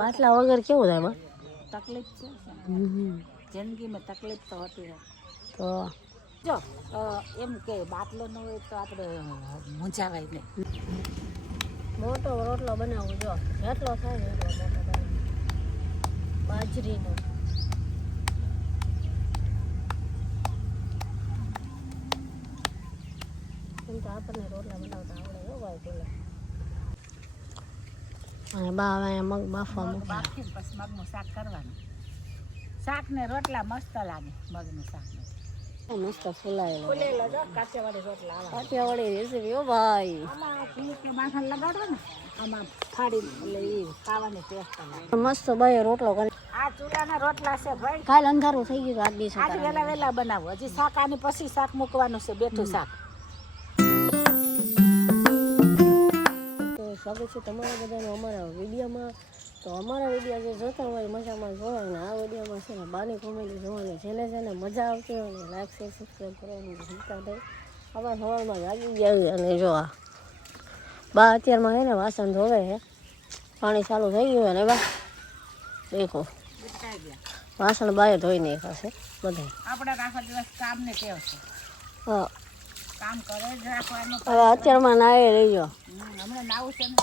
બાટલા વગર કેવું થાય બા? તકલીફ છે જિંદગીમાં તકલીફ તો હોતી है તો જો એમ કે બાટલો ન હોય તો આપણે મૂંઝાવાય નહીં. મોટો રોટલો બનાવવો જો જેટલો થાય ને એટલો મોટો બનાવો બાજરીનો. એમ તો આપણને રોટલા બનાવતા આવડે હો ભાઈ પેલા. અને બા હવે અહીંયા મગ બાફવા મગ મૂક્યા. બાફીને પછી મગનું શાક કરવાનું. શાક ને રોટલા મસ્ત લાગે મગનું શાક. મસ્ત ફૂલાયેલો ફૂલેલો જો કાઠિયાવાડી રોટલા આવા. કાઠિયાવાડી રેસીપી હો ભાઈ. આમાં ઘી કે માખણ લગાડો ને આમાં ફાડી એટલે એ ખાવાની ટેસ્ટ આવે. મસ્ત બાય રોટલો કરી. આ ચૂલાના રોટલા છે ભાઈ. કાલ અંધારું થઈ ગયું આજ દિવસ. આજ વેલા વેલા બનાવો. હજી શાક આની પછી શાક મૂકવાનું છે બેઠું શાક. તો સ્વાગત છે તમારા બધાનું અમારા વિડીયોમાં. તો અમારા વિડીયો જે જોતા હોય મજામાં જોવા ને આ વિડીયોમાં છે ને બાની કોમેડી જોવાની જેને જેને મજા આવતી હોય ને લાઈક શેર સબસ્ક્રાઈબ કરવાનું ભૂલતા નહીં. આવા સવારમાં જાગી ગયા અને જો આ બા અત્યારમાં છે ને વાસણ ધોવે છે. પાણી ચાલુ થઈ ગયું ને બા દેખો વાસણ બાએ ધોઈ નાખ્યા છે બધા. આપણે આખો દિવસ કામ ને ટેવ છે. હા કામ કરે જ રાખવાનું. હવે અત્યારમાં નાય લઈ જાઓ. હમણાં નાવું છે ને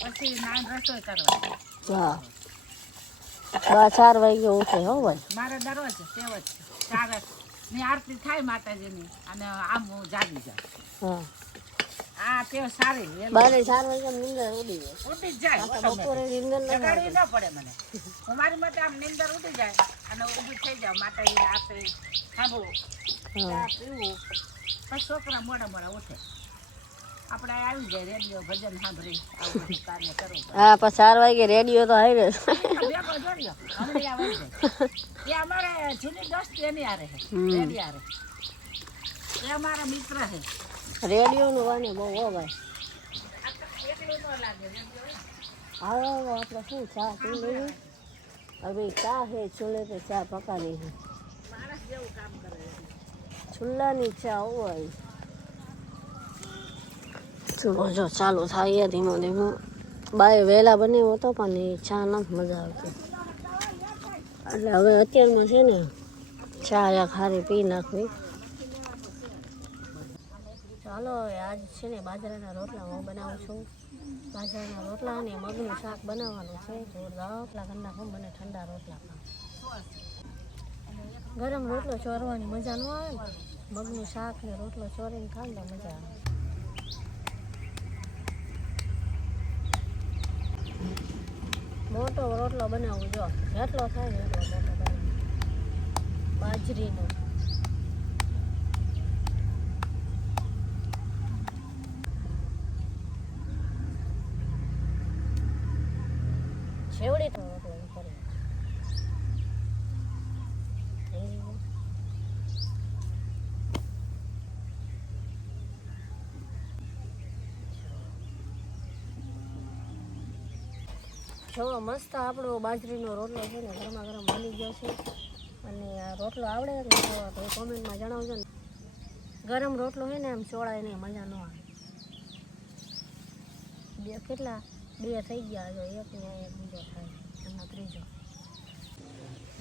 પછી નાન રસોઈ કરવાની. હા બા 4 વાગે ઉઠે હો ભાઈ. મારે દરરોજ ટેવ જ છે. 4 ની આરતી થાય માતાજીની અને આમ હું જાગી જાઉં. હા આ ટેવ સારી. બારે 4 વાગે નીંદર ઉડી જાય. ઉઠી જ જાય. બપોરે નીંદર ન જગાડવી ન પડે મને. હું મારી માટે આમ નીંદર ઉઠી જાય અને ઊભી થઈ જાવ માતાજીને આરતી સાંભળવું ચા પીવું. પછી છોકરા મોડા મોડા ઉઠે. આપણે આવી જાય રેડિયો ભજન સાંભળી આવું બધું કાર્ય કરવું પડે. હા પછી 4 વાગે રેડિયો તો હાઈ ભેગો જોડ્યો હમણાં આ વહી જાય. એ અમારે જૂની દોસ્તી એની હારે છે રેડિયો હારે. એ અમારા મિત્ર છે. રેડિયો નું વાને બહુ હો ભાઈ. એકલું ન લાગે રેડિયો. હાલો આપણે શું ચા પી લઈએ. હવે ચા છે ચૂલે पे ચા પકાવી છે. માણસ જેવું કામ કરે. ચૂલાની ચા હોય. ચૂલો જો ચાલુ થાય ધીમો ધીમો. બાય વહેલા બનાવ્યો હતો પણ એ ચા નથી મજા આવતી એટલે હવે અત્યારમાં છે ને ચા યા ખારી પી નાખવી. ચાલો હવે આજ છે ને બાજરાના રોટલા હું બનાવું છું. બાજરાના રોટલા અને મગનું શાક બનાવવાનું છે. જોરદાર રોટલા કરી નાખું. મને ઠંડા રોટલા ખાવ. ગરમ રોટલો ચોરવાની મજા ન આવે ને. મગનું શાક ને રોટલો ચોરીને ખાવ ને મજા આવે. મોટો રોટલો બનાવવો જો જેટલો થાય ને એટલો મોટો બનાવો બાજરીનો. છેવડી તો રોટલો કરે. જો મસ્ત આપણો બાજરીનો રોટલો છે ને ગરમા ગરમ બની ગયો છે. અને આ રોટલો આવડે કે નહીં તો કોમેન્ટમાં જણાવજો ને. ગરમ રોટલો છે ને એમ ચોળાય નહીં મજા ન આવે. બે કેટલા 2 થઈ ગયા જો એક ને એક બીજો થાય અને ત્રીજો.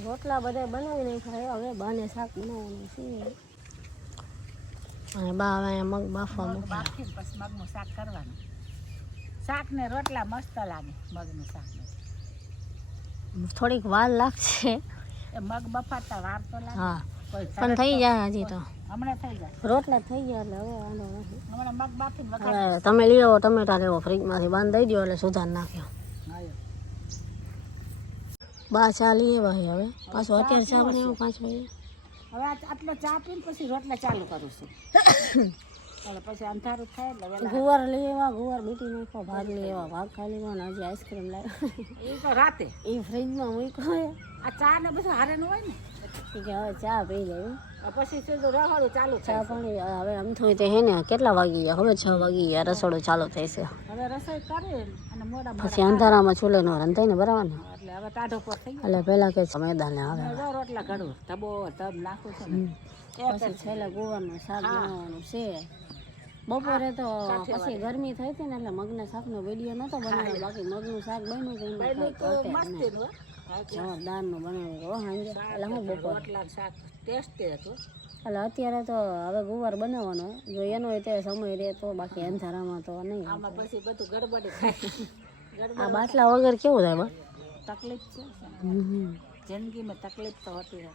રોટલા બધા બનાવી નાખ્યા. હવે બાને શાક બનાવવાનું છે. અને બા હવે અહીંયા મગ બાફવા મૂક્યા. બાફીને પછી મગનું શાક કરવાનું. શાક ને રોટલા મસ્ત લાગે મગનું શાક. થોડીક વાર લાગશે. એ મગ બફાતા વાર તો લાગે. હા કોઈ પણ થઈ જાય હજી તો. હમણાં થઈ જાય. રોટલા થઈ ગયા એટલે હવે વાંધો નથી. હમણાં મગ બાફીને હવે વઘાર. તમે લઈ આવો ટમેટા લેવો ફ્રીજમાંથી બાંધી દઈ દો એટલે સુધાર નાખ્યો. બા ચા લઈ આવ્યા હવે પાછું અત્યારે ચા બનાવ્યું 5 વાગે. હવે આટલો ચા પીને પછી રોટલા ચાલુ કરું છું. એટલે પછી અંધારું થાય એટલે વહેલા. ગુવાર લઈ આવ્યા. ગુવાર બીટી નાખ્યો. ભાગ લઈ આવ્યા. ભાગ ખાઈ લેવા. આજે આઈસ્ક્રીમ લાવ્યા. એ તો રાતે એ ફ્રીજમાં મૂક્યો. આ ચા ને બધું હારેનું હોય ને કે હવે ચા પી લેવું. પછી સીધું રહોડું ચાલુ ચા થાય. પાણી હવે આમ થોડી તે હે ને કેટલા વાગી ગયા હવે 6 વાગી ગયા. રસોડું ચાલુ થશે. હવે રસોઈ કરી અને મોડા પછી અંધારામાં ચૂલે નો રંધાય ને બરાબર ને. એટલે હવે ટાઢો પર થઈ એટલે પેલા કે મેદાને આવે. ગયો રોટલા ઘડું તબો તબ નાખું છું ને પછી છેલ્લે ગુવારનું શાક બનાવવાનું છે. બપોરે તો પછી ગરમી થઈ હતી ને એટલે મગના શાકનો વિડીયો નતો બનાવ્યો, બાકી મગનું શાક બન્યું હતું એમાં બન્યું તો મસ્તીનું હો. જોરદારનું બનાવ્યું હતું હો સાંજે. એટલે હું બપોર રોટલા શાક ટેસ્ટી હતું. એટલે અત્યારે તો હવે ગુવાર બનાવવાનો હોય. જો એનો તે સમય રહે તો, બાકી અંધારામાં તો નહીં. આમાં પછી બધું ગડબડી થાય. આ બાટલા વગર કેવું થાય બા? તકલીફ છે જિંદગીમાં, તકલીફ તો હોતી હોય.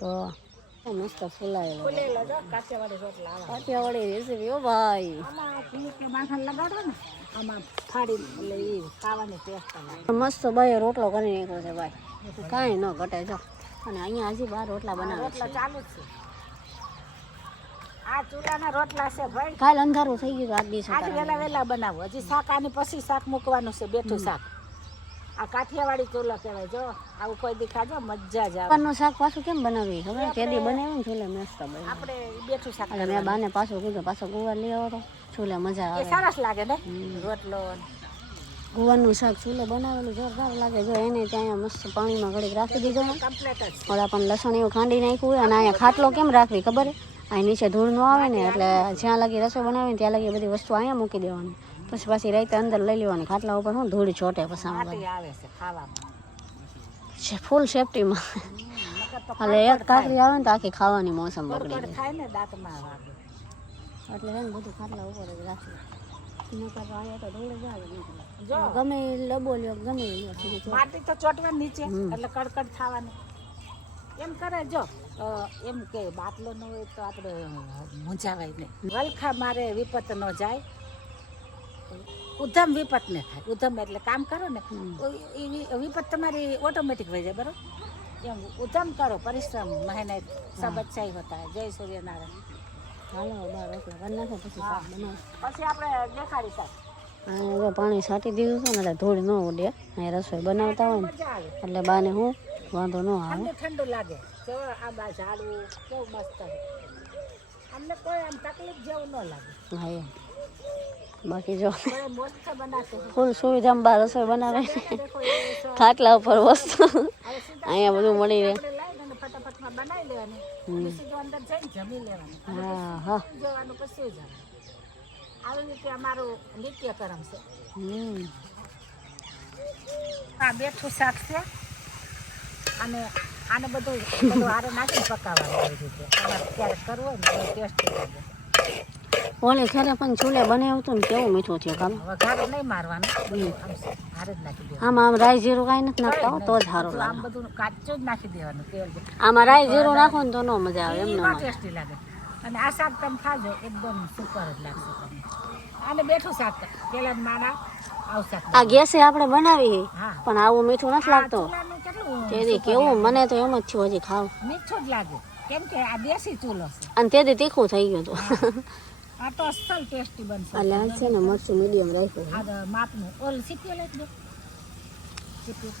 તો મસ્ત ફૂલાયેલો ફૂલેલો જો કાઠિયાવાડી રોટલા આવા. કાઠિયાવાડી રેસીપી હો ભાઈ. આમાં ઘી કે માખણ લગાડો ને આમાં ફાડી એટલે એ ખાવાની ટેસ્ટ આવે. મસ્ત ભાઈ રોટલો કરી નાખ્યો છે ભાઈ, કાંઈ ન ઘટે જો. અને અહીંયા હજી બાર રોટલા બનાવે રોટલા ચાલુ જ છે. આ ચૂલાના રોટલા છે ભાઈ. કાલ અંધારું થઈ ગયું આજ દિવસ. આજ વેલા વેલા બનાવો. હજી શાક આની પછી શાક મૂકવાનું છે, બેઠું શાક. આ કાઠિયાવાડી ચૂલો કહેવાય. જો આવું કોઈ દેખાજો મજા જ આવે. ગુવારનું શાક પાછું કેમ બનાવી ખબર? કેદી બનાવ્યું ને ચૂલે મસ્ત બન્યું. આપણે બેઠું શાક એટલે મેં બાને પાછું કીધું પાછો ગુવાર લઈ આવો તો ચૂલે મજા એ આવે. સરસ લાગે ને રોટલો. ગુવારનું શાક ચૂલે બનાવેલું જોરદાર લાગે. જો એને ત્યાં મસ્ત પાણીમાં ઘડીક રાખી દીધો ને, કમ્પ્લીટ જ. ઓલા પણ લસણ એવું ખાંડી નાખ્યું હોય. અને અહીંયા ખાટલો કેમ રાખવી ખબર? અહીં નીચે ધૂળ ન આવે ને, એટલે જ્યાં લગી રસોઈ બનાવી ને ત્યાં લગી બધી વસ્તુ અહીંયા મૂકી દેવાની, પછી પાછી રાતે અંદર લઈ લેવાની. ખાટલા ઉપર શું ધૂળ છોટે પછી માટી આવે છે ખાવામાં. ફૂલ સેફટીમાં. નકર તો એટલે એક કાકરી આવે ને તો આખી ખાવાની મોસમ બગડી કડકડ થાય ને દાંતમાં વાગે. જાય. એટલે છે ને બધું ખાટલા ઉપર જ રાખવું. નકર તો અહીંયા તો ધૂળ જ આવે નીકળે. જો ગમે એ લબો લ્યો, ગમે એ લ્યો, સીધી ચોટ. માટી તો ચોટવાની નીચે એટલે કડકડ થવાની. એમ કરે જો એમ કે બાટલો ન હોય તો આપણે મૂંઝાવાય નહીં. વલખા મારે વિપત ન જાય, ઉધમ વિપત ને થાય. ઉધમ એટલે કામ કરો ને, એ વિપત તમારી ઓટોમેટિક વહી જાય. બરોબર? એમ ઉધમ કરો, પરિશ્રમ મહેનત સબ અચ્છા ही होता है. जय सूर्यनारायण. હાલો બાર રોટલા કરી નાખો પછી શાક બનાવો. પછી આપણે દેખાડી શાક. અને જો પાણી છાંટી દીધું છે ને એટલે ધૂળ ન ઉડે. અહીં રસોઈ બનાવતા હોય ને મજા આવે. એટલે બાને હું વાંધો ન આવે. ઠંડુ ઠંડુ લાગે. જો આ બા ઝાડવું કેવું મસ્ત છે. અમને કોઈ આમ તકલીફ જેવું ન લાગે. હા એમ. બાકી જો બड़े मस्त बनाते हैं. ફૂલ સુવિધામાં બાર રસોઈ બનાવે. देखो ये सब ખાટલા ઉપર વસ્તુ હવે સીધા અહીંયા બધું મળી રહે. આપણે લાવીને ફટાફટમાં બનાવી લેવાની અને સીધું અંદર જઈને જમી લેવાનું. હા હા. જવાનું પછી જવાનું. આવી રીતે અમારું નિત્યકર્મ છે. આ બેઠું શાક છે અને આને બધું હારે નાખીને પકાવવાનું આવી રીતે. તમારે ક્યારેક કરવું હોય ને તો ટેસ્ટી લાગે. ઓલે ખેરે પણ ચૂલે બનાવ્યું હતું ને કેવું મીઠું થયું કામ. વઘાર નહીં મારવાનું, આમ હારે જ નાખી દેવાનું. આમાં આમ રાઈ જીરું કાંઈ નથી નાખતા હો, તો જ સારું આમ લાગે. બધું કાચું જ નાખી દેવાનું તેલ. આમાં રાઈ જીરું નાખો ને તો ન મજા આવે એમને. એમાં ટેસ્ટી લાગે. અને આ શાક તમે ખાજો એકદમ સુપર જ લાગશે તમને. આને બેઠું શાક પેલા માના આવું શાક. આ ગેસે આપણે બનાવી હા પણ આવું મીઠું નથી લાગતો. ચૂલાનું કેટલું તેથી કેવું મને તો એમ જ થયું હજી ખાવ. મીઠું જ લાગે કેમ કે આ દેશી ચૂલો છે. અને તેથી તીખું થઈ ગયું હતું. આ તો અસલ ટેસ્ટી બનશે. એટલે આ છે ને મરચું મીડિયમ રાખ્યું. આ માપનું ઓલ સીપી લઈ દો. સીપી